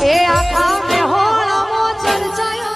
એ આખા મેહોણામાં ચર્ચાયો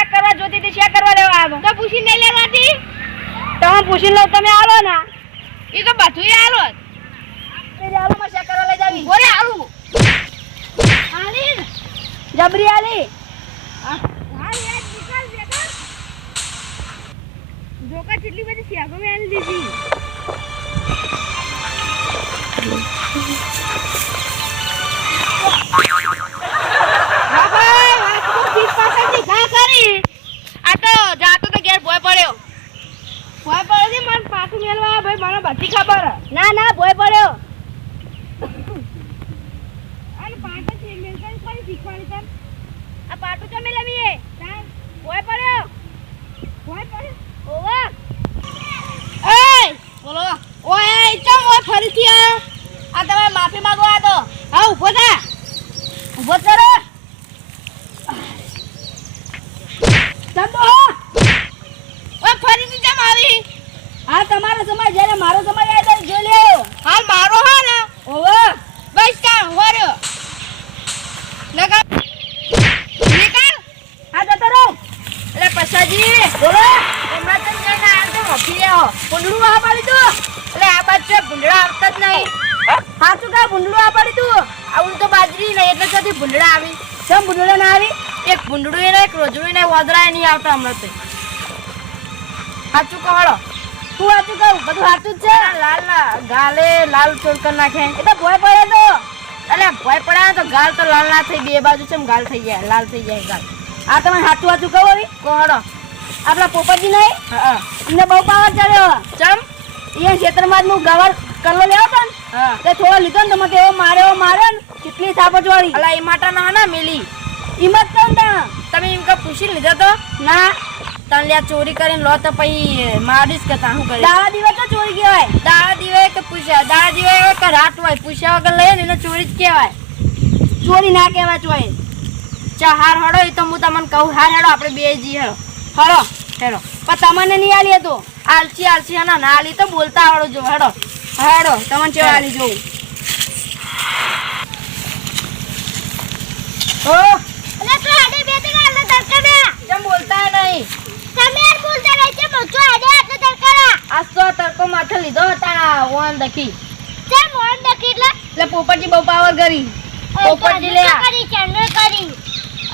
શેક કરવા જોતી હતી શેક કરવા લેવા આવ્યો. તો પૂછી નહીં લેવાતી? તમે પૂછી લઉં તમે આવો ના. એ તો બધું આલો આલો માં શેક કરવા લઈ જાવી. બોલે આલુ આલી જબરી આલી જોકા કેટલી બધી શેકો મેલી દીધી મેલતા તમ આ પાટો તો મેલે મીએ તાન. ભોય પડ્યો? કોઈ પડ્યો? ઓવા એ બોલો. ઓય ચમ ઓય ફરીથી આયો? આ તમે માફી માંગો આ તો. હા ઊભો થા. ઊભો થા રે. ચંદો ઓય ફરીથી ચમ આવી? હા તમારો સમય જ્યારે મારો સમય આવે ત્યારે જોઈ લ્યો. હાલ મારો હા ને. ઓવે બસ કામ હોર્યો. નકા નીકળ હા જતો રહો. એટલે પછાજી બોલો. એમાં તો જઈને આ તો હફી આવો ભૂંડળું આ પાડી તું એટલે આ બાજુ ભૂંડળા આવતા જ નહીં. સાચું કા ભૂંડળું આ પાડી તું આવું તો બાજરી નહીં એટલે ક્યાંથી ભૂંડળા આવી. કેમ ભૂંડળા ના આવી એક ભૂંડળું એને એક રોજડું ને વદરાય નહીં આવતા હમણાં તો. સાચું કહો તું સાચું કહું? બધું સાચું જ છે. લાલ ગાલે લાલ ચોર કરી નાખે. એ તો ભોય પડે તો. એટલે ભય પડ્યા તો ગાલ તો લાલ ના થઈ બે બાજુ છે ગાલ થઈ જાય લાલ થઈ જાય ગાલ. આ તમે હાથું હાથું કહો હવે? કોહડો. આપણા પોપટજી નહીં? એમને બહુ પાવર ચડ્યો ચમ? એ ક્ષેત્રમાં જ હું ગવર કરલો લેવો તો ને તે થોડો લીધો ને તમે એવો માર્યો માર્યો ને કેટલી થાપો વાળી અલા એ માટા ના ના મેલી. હિંમત તો તમે એમ કે પૂછી લીધો તો? ના. તને લ્યા ચોરી કરીને લો તો પછી મારીશ કે તા હું કરી. દાડા દીવા તો ચોરી કહેવાય. દાડા દીવા કે પૂછ્યા? દાડા દીવા એવો કે રાત હોય? પૂછ્યા વગર લઈએ ને એને ચોરી જ કહેવાય. ચોરી ના કહેવાય ચોરી. ચા હાર હડો એ તો હું તમને કહું. હાર હેડો આપણે બે જી હેડો. હડો હેડો. પણ તમને નહીં આલી હતો આલસી આલસી ના ના આલી તો બોલતા આવડો જો. હેડો હેડો તમને ચેવા આલી જોઉં. ઓ અલે તો આડે બે તે ગાલે તરકા બે જમ બોલતા નહીં. બોલતા રહે છે મોચો આડે આટલે તરકારા આજ તો તડકો માથે લીધો હતા વન દખી. તે મોન દકીલા એટલે? પોપટજી બહુ પાવર કરી. પોપટજી લે. કરી ચેનલ કરી?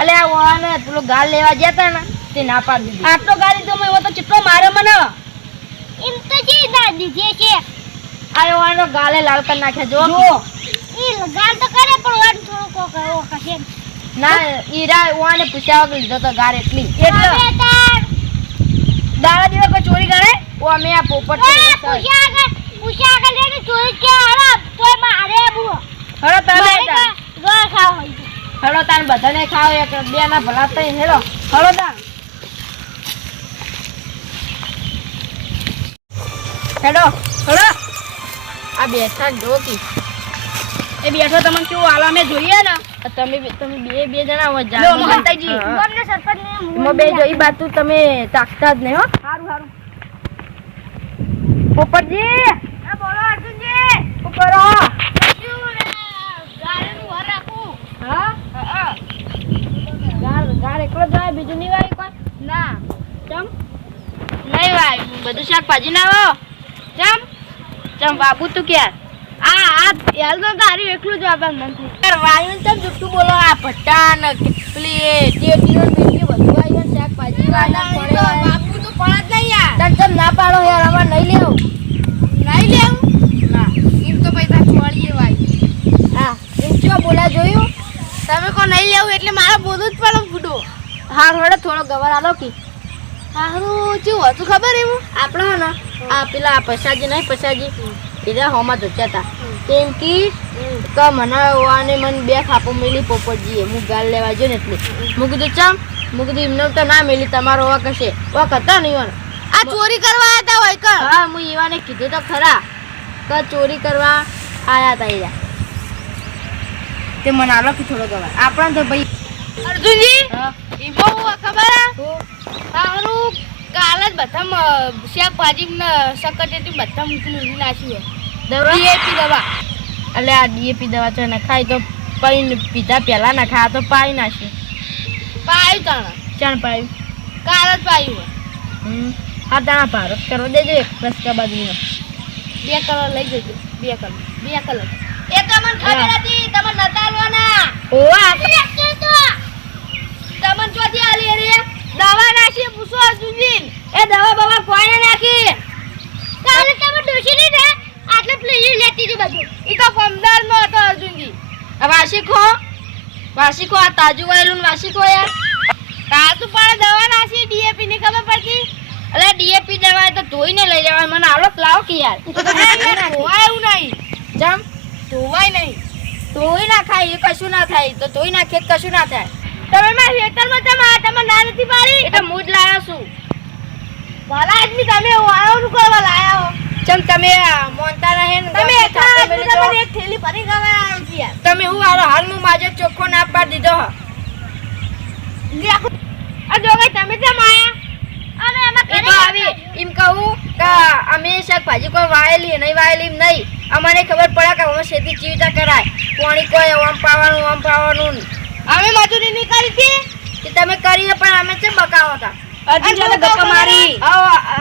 અલે આ વન પેલો ગાલ લેવા ગયા ને તે ના પાડી દીધી. આટલો ગાલ લીધો મેં તો ચિત્રો માર્યો મને એમ તો જી ના દીધી છે. આ ગાલે લાલ કરી નાખ્યા જો ઈ લગાડ તો કરે પણ વાન થોડું કો કશે ના ઈરા વાને પૂછ્યા વગર લીધો તો ગાર એટલી. એટલે હવે તાર દાડા દિવસ કોઈ ચોરી કરે ઓ અમે આ પોપટ પૂછ્યા આગળ પૂછ્યા આગળ લેને ચોરી કે હારા તોય મારે બુ હળો તમે મારે ખાવ હોય તાન બધાને ખાવ એક બે ના ભલા થઈ હેડો આ બેઠા જોકી એ બેઠો તમને કેવું હાલ અમે જોઈએ ને? તમે બે- તમે બે બે જણા હા. ગામના સરપંચને બે જોઈ બાતું તમે તાકતા જ નહીં હો. હારું હારું. પોપટજી! બોલો અર્જુનજી! શું કરો બીજું નહીં વાય કોઈ? ના. ચમ? નહીં વાય. બધું શાકભાજી ના આવો ચમ? ચમ બાબુ તું ક્યાં? આ આ યાર તો તારી એકલું જ વાપર નથી. યાર વાયુ ચમ જુઠ્ઠું બોલો? આ ભટ્ટા ને પેલી એ ટેટીઓ ને બધું આવી શાકભાજી વાળા પડે ના પાડો યાર અમાર નહીં લેવું. નહીં લેવું? ના એમ તો પૈસા છોડીએ ભાઈ હા એમ જો બોલા જોયું. તમે કો નહીં લેવું એટલે મારા બોલું જ પડો ફૂટો હા થોડો થોડો ગવાર આલો કી. હારું ચેવું હતું ખબર એવું આપણે હે ને આ પેલા પૈસાજી નહીં પૈસાજી. બીજા હોમાં ધોચ્યા હતા કેમ કે? મને અને મને બે ખાપો મેલી પોપટજીએ. હું ગાલ લેવા જોઈએ એટલે. મૂકી દઉં ચમ. મૂકી દીધું એમને તો ના મેલી તમારો વાક હશે વાક હતા નહીં ચોરી કરવા હતા હોય કર હા હું ઈવાને કીધું તો ખરા. કે ચોરી કરવા આયા તા ઈરા તે મને આલો કે થોડો ગવા આપણા તો ભાઈ અર્જુનજી ઈ બહુ ખબર હે તો? કાલ જ બધા શાકભાજી ને શકટેટી બધા મૂકી નાખ્યું દવા? ડીએપી દવા. એટલે આ ડીએપી દવા તો ને ખાય તો પાઈ પીધા પહેલા ના ખા તો પાઈ નાખે. પાયું તાણા? ચાણ પાયું? કાલ જ પાયું હમ. હા તાણા ભારત કરવા દેજો એક રસ્કા બાજુનો. બે કલર લઈ જજો. બે કલર. બે કલર. એ તમને ખબર હતી તમને નતા આલવાના ઓવા તમને ચોથી આલી રે દવા નાખી પૂછો સુજીન એ દવા બવા કોઈને નાખી. કાલે તમે ડોશી ને આટલે પ્લેયર લેતી હતી બધું. એ તો પમદાર નો હતો અર્જુનજી. આ વાર્ષિકો? વાર્ષિકો આ તાજુ વાયેલું વાર્ષિકો યાર? તાજુ પણ દવા નાખી ડીએપી ની ખબર પડતી એટલે ડીએપી દેવાય તો ધોઈને લઈ જવાય. મને આવડો લાવો કે યાર. ધોવાય નહીં. જમ? ધોવાય નહીં. ધોઈ ના ખાય એ કશું ના થાય. તો ધોઈ નાખે કશું ના થાય. તમે મારા ખેતરમાં તમે તમે ના નથી પાડી? એટલે હું જ લાવ્યો છું. ભલા આદમી તમે વાળવાનું કરવા લાયા હો. ચમ તમે મોનતા રહે તમે દો. એક થેલી ભરી છે યાર. તમે હું આરો હાલ હું માજે ચોખ્ખો ના પાડી દીધો હા. લે આ જો તમે કેમ આયા? એ તો આવી. એમ કહું કે અમે શાકભાજી કોઈ વાયેલી નહીં વાયેલી નહીં. અમને ખબર પડે કે અમે ખેતી કેવી કરાય. પાણી કોઈ આમ પાવાનું આમ પાવાનું અમે મજૂરી નહીં કરી હતી કે તમે કરીએ પણ અમે છે બકાવો હતા?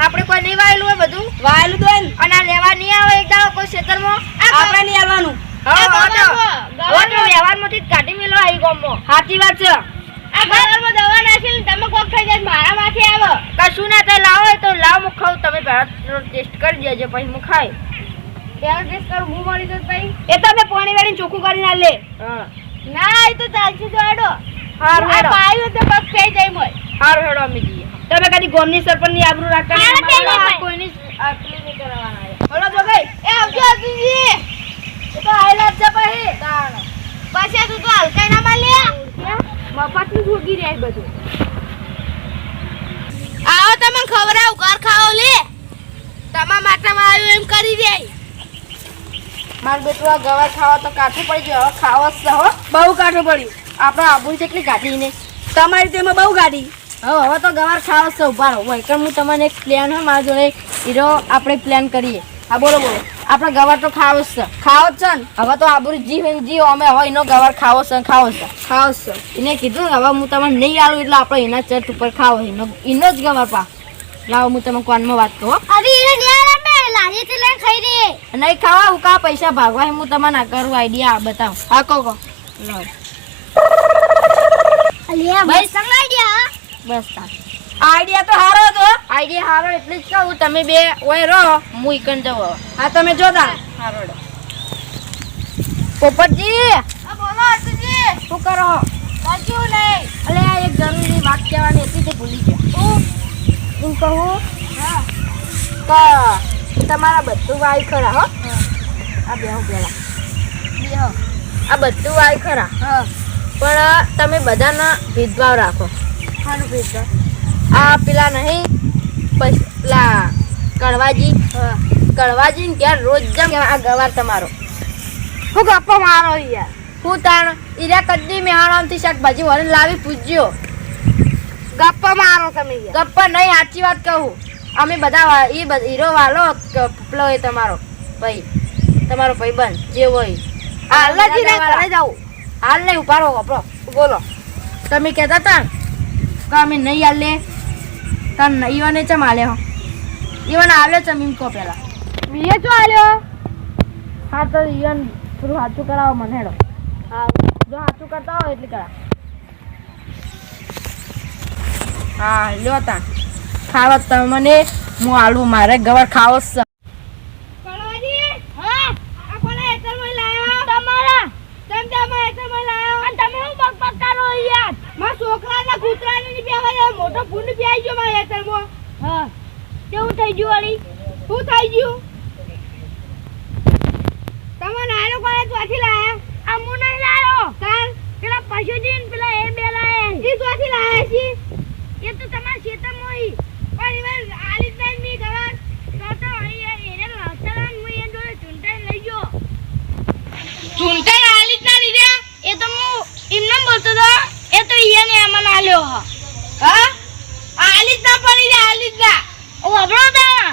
આપણે કોઈ નહીં વાયેલું હોય બધું? વાયેલું તો અને લેવા નહીં આવે એક કોઈ ખેતરમાં? આપણે નહીં આવવાનું. હા, કાઢી મેળવા આવી ગામમાં. સાચી વાત છે. આ ગવારમાં દવા નાખીને તમે કોક થઈ જાય મારા માથે આવો. કશું ના થાય લાવો તો લાવો હું ખાઉં. તમે પહેલા ટેસ્ટ કરી દેજો પછી હું ખાઈ. પેલા ટેસ્ટ કરું હું મળી તો ભાઈ એ તમે પાણી વાળીને ચોખ્ખું કરી ના લે ના એ તો ચાલશે જો હેડો. હારું હેડો. પાયું તો પગ થઈ જાય મોય. હારું હેડો અમે જઈએ. તમે કદી ગોમની સરપંચની આબરૂ રાખતા. કોઈની આટલી નહીં કરવાના હેડો જો ભાઈ. એ આવજો એ તો આયેલા છે પછી. પછી તું તો હલકાઈ ના માં લે મફતનું ભોગી રહ્યા બધું. આવો તમે ખબર આવ ઘર ખાઓ લે. તમારા માટે આવ્યો એમ કરી દે. માર બેટું આ ગવાર ખાવા તો કાઠું પડી ગયો હવે ખાવા જ હો. બહુ કાઠું પડ્યું. આપણે આબુ જેટલી કાઢી ને. તમારી તેમાં બહુ ગાડી. હવે હવે તો ગવાર ખાવા જ ઊભા રહો. હોય કે હું તમને એક પ્લાન હોય મારા જોડે હીરો આપણે પ્લાન કરીએ. હા બોલો બોલો. આપણે ગવાર તો ખાવો જ છે. ખાવો જ છે ને? હવે તો આબુ જી એમ જીવ અમે હવે એનો ગવાર ખાવો છે ખાવો છે. ખાવો છે. એને કીધું ને હવે હું તમને નહીં આવું એટલે આપણે એના ચર્ચ ઉપર ખાવો એનો એનો જ ગવાર પા. લાવો હું તમે કોનમાં વાત કહું. અરે એને નિયાર અમે. લારી થી લઈને ખાઈ રહી નહીં ખાવા હું કા પૈસા ભાગવા? હું તમને આ કરું આઈડિયા બતાવ. હા કહો કહો. લો અલિયા બસ. સંગાઈ ગયા બસ તાર આઈડિયા તો હારો હતો. આઈડિયા હારો એટલે જ કહું તમે બે ઓય રહો હું ઈકન જાઉં હા તમે જોતા હારો. પોપટજી! આ બોલો અર્જુનજી. શું કરો કશું નહીં. અલે આ એક જરૂરી વાત કહેવાની હતી તે ભૂલી ગયા. હું? કહું? તો તમારા બધું વાય ખરા હો? આ બે પેલા આ બધું વાય ખરા. પણ તમે બધાના ભેદભાવ રાખો. ખાનું ભેજવા આ પેલા નહીં પેલા કડવાજી કડવાજી ને ક્યાં રોજ જમ આ ગવાર તમારો. હું ગપ્પા મારો યાર. હું તાણ ઈરા કદી મેહાણાથી શાકભાજી વરણ લાવી પૂજ્યો. ગપ્પો મારો તમે ગપ્પો નહીં સાચી વાત કહું. અમે બધા એ હીરો વાલો પેલો એ તમારો ભાઈ. તમારો ભાઈ બંધ જે હોય. હાલજી ને વાળા. ઘરે જાઉં. હાલ નહીં ઉપાડો વાપરો. બોલો. તમે કહેતા હતા કે અમે નહીં હાલ. લે તને ઈવાને ચમ આલ્યો? હો આલ્યો ચમ એમ કો પેલા. મીએ જો આલ્યો? હા તો ઈવન થોડું સાચું કરાવો મને હેડો. હા. જો સાચું કરતા હોય એટલે કરા. હા લ્યો તા ખાવા તમને હું આલુ મારે ગવાર ખાવો છે. તમારા. તેમ હું બક બક મારા છોકરાના કૂતરાને ની બેહવા મોટો ભૂંડ બેહી ગયો મારા હેતરમાં હા. કેવું થઈ ગયું વળી? શું થઈ ગયું? તમે નાનો કોને ચોથી લાયા આ હું નહીં લાયો કાલ પેલા પશુજી ને પેલા એ બે લાયા એ ચોથી લાયા છે એ તો તમારા ખેતરમાં હોય પણ ઇવન આલી જ નહીં ગવાર તો તો અહીં એને લસણ હું એ જોડે ચૂંટાઈ લઈ ગયો ચૂંટાઈ આલી જ ના લીધા એ તો હું એમને બોલતો હતો એ તો ઈયાને અમને આલ્યો હા હા આલી જ ના પડી રે આલી જ ના ઓ હબળો તા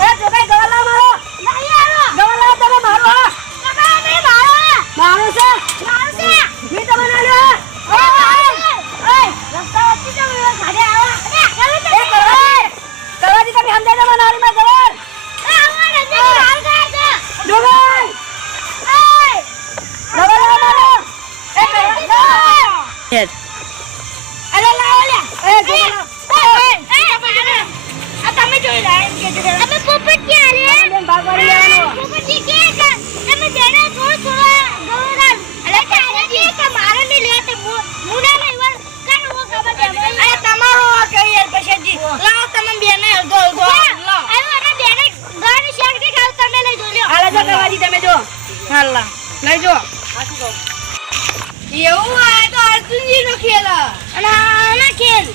એ જોકાઈ ગવાલા મારો નહીં આલો ગવાલા તમે મારો હા તમે નહીં મારો મારો છે મારો છે મી તમને આલ્યો ઓય ઓય રસ્તા વચ્ચે તો મેં ખાડે આવા અરે ચાલો એ ગવાઈ ગવાજી તમે સમજાય મને આરી માં ગવાલ એ આવો ને જે હાલ ગયા છે ડોગાઈ ઓય ગવાલા મારો એ બે અરે લાવો લે એ ગવાલા આ તમે જોઈ લા. એમ કે અમે પોપટ ક્યાં બેન ભાગવાડી લેવાનો. પોપટ કે કે તમે જેને થોડું થોડું ગૌરવ અરે તારે જે કે મારે ને લે તે મુના ને વર કન વો ખબર છે અરે તમારો આ કઈ યાર પછીજી લાવો તમે બેને અડધો અડધો લાવો અરે અરે બેને ગાડી શેક દે ખાવ તમે લઈ જો લ્યો હાલે જો ગવાજી તમે જો. હાલા લઈ જો. એવું આ તો અર્જુનજી નો ખેલ. અને આના ખેલ.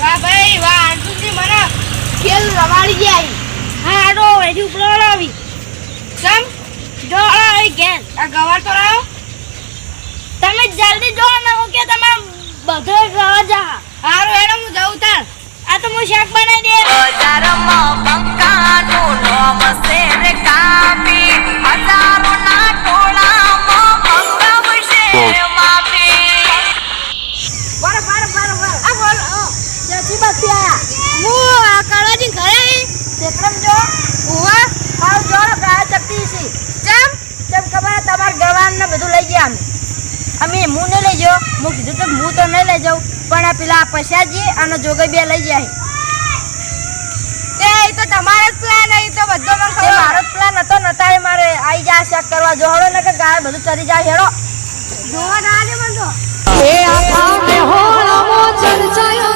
વાહ ભાઈ વાહ અર્જુનજી મને ખેલ રવાડી જાય હા આડો એથી આવી. કેમ જો આવી ગેસ આ ગવાર તો રહ્યો તમે જલ્દી જો ને હું કે તમે બધો ગવા જા તમાર ગવાન ને બધું લઈ ગયા અમે. અમે હું નહીં લઈ જાઉં હું કીધું તો હું તો નહીં લઈ જાઉં. પણ આ પેલા પૈસાજી અને જોગઈ બે લઈ જાય એ તો તમારો જ પ્લાન એ તો બધો મને ખબર. મારો જ પ્લાન હતો નતા એ મારે આઈ જાય શક કરવા. જો હળો ને કે ગાય બધું ચરી જાય હેડો જોવા ના દે મને તો. એ આખા મેહોણામાં ચર્ચાયો